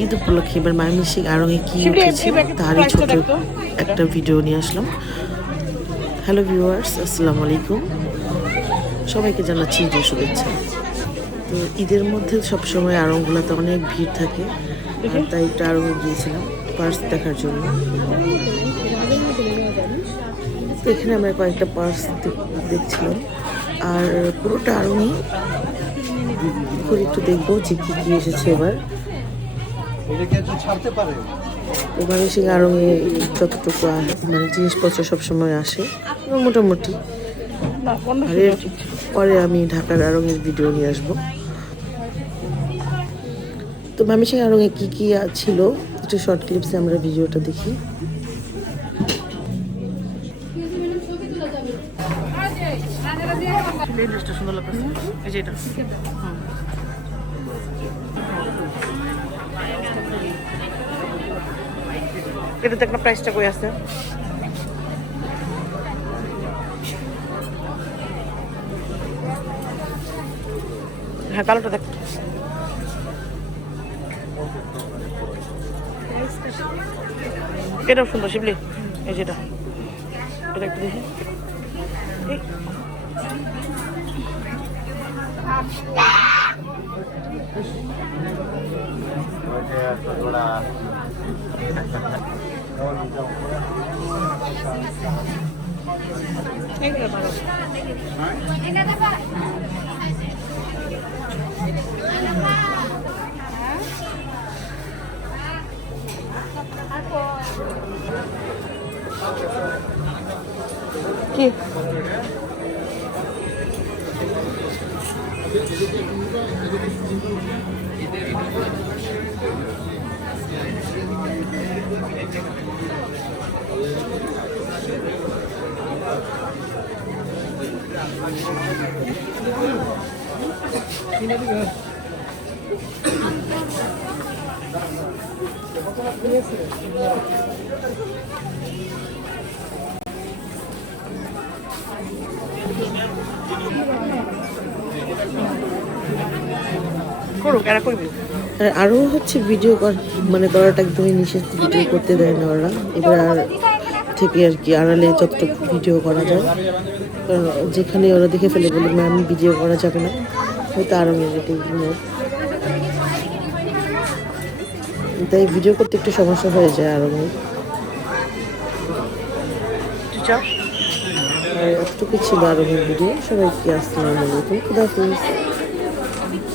ঈদ উপলক্ষে এবার ময়মনসিংহ আড়ংয়ে কি উঠেছে তারই ছোট একটা ভিডিও নিয়ে আসলাম। হ্যালো ভিউয়ার্স, আসসালামু আলাইকুম। সবাইকে জানাচ্ছি ঈদের শুভেচ্ছা। তো ঈদের মধ্যে সবসময় আড়ংগুলোতে অনেক ভিড় থাকে, আর তাই একটু আড়ংয়ে গিয়েছিলাম পার্স দেখার জন্য। তো এখানে আমরা কয়েকটা পার্স দেখছিলাম, আর পুরোটা আড়ংয়ে ঘুরে একটু দেখবো যে কী কী এসেছে এবার। ময়মনসিংহ আড়ংয়ে যতটুকু মানে জিনিসপত্র সবসময় আসে মোটামুটি। আর এর পরে আমি ঢাকার আড়ংয়ের ভিডিও নিয়ে আসবো। তো ময়মনসিংহ আড়ংয়ে কী কী ছিল একটু শর্ট ক্লিপসে আমরা ভিডিওটা দেখি। সুন্দর লাগছে এই যে এটা। এটাতে একটা প্রাইসটা কই আছে? হ্যাঁ, কালোটা দেখ। এটাও সুন্দর শিবলি, এই যেটা, এটা একটু দেখি। কি আরও হচ্ছে ভিডিও মানে করাটা একদমই নিষেধ, ভিডিও করতে দেয় না ওরা। এবার আর থেকে আর কি আড়ালে যতটুকু ভিডিও করা যায়, কারণ যেখানে ওরা দেখে ফেলে বলে ম্যাম ভিডিও করা যাবে না, হয়তো আরও তাই ভিডিও করতে একটু সমস্যা হয়ে যায় আরও। এতটুকু ছিল আরও ভিডিও। সবাইকে আসসালামু আলাইকুম, খুদা হাফেজ।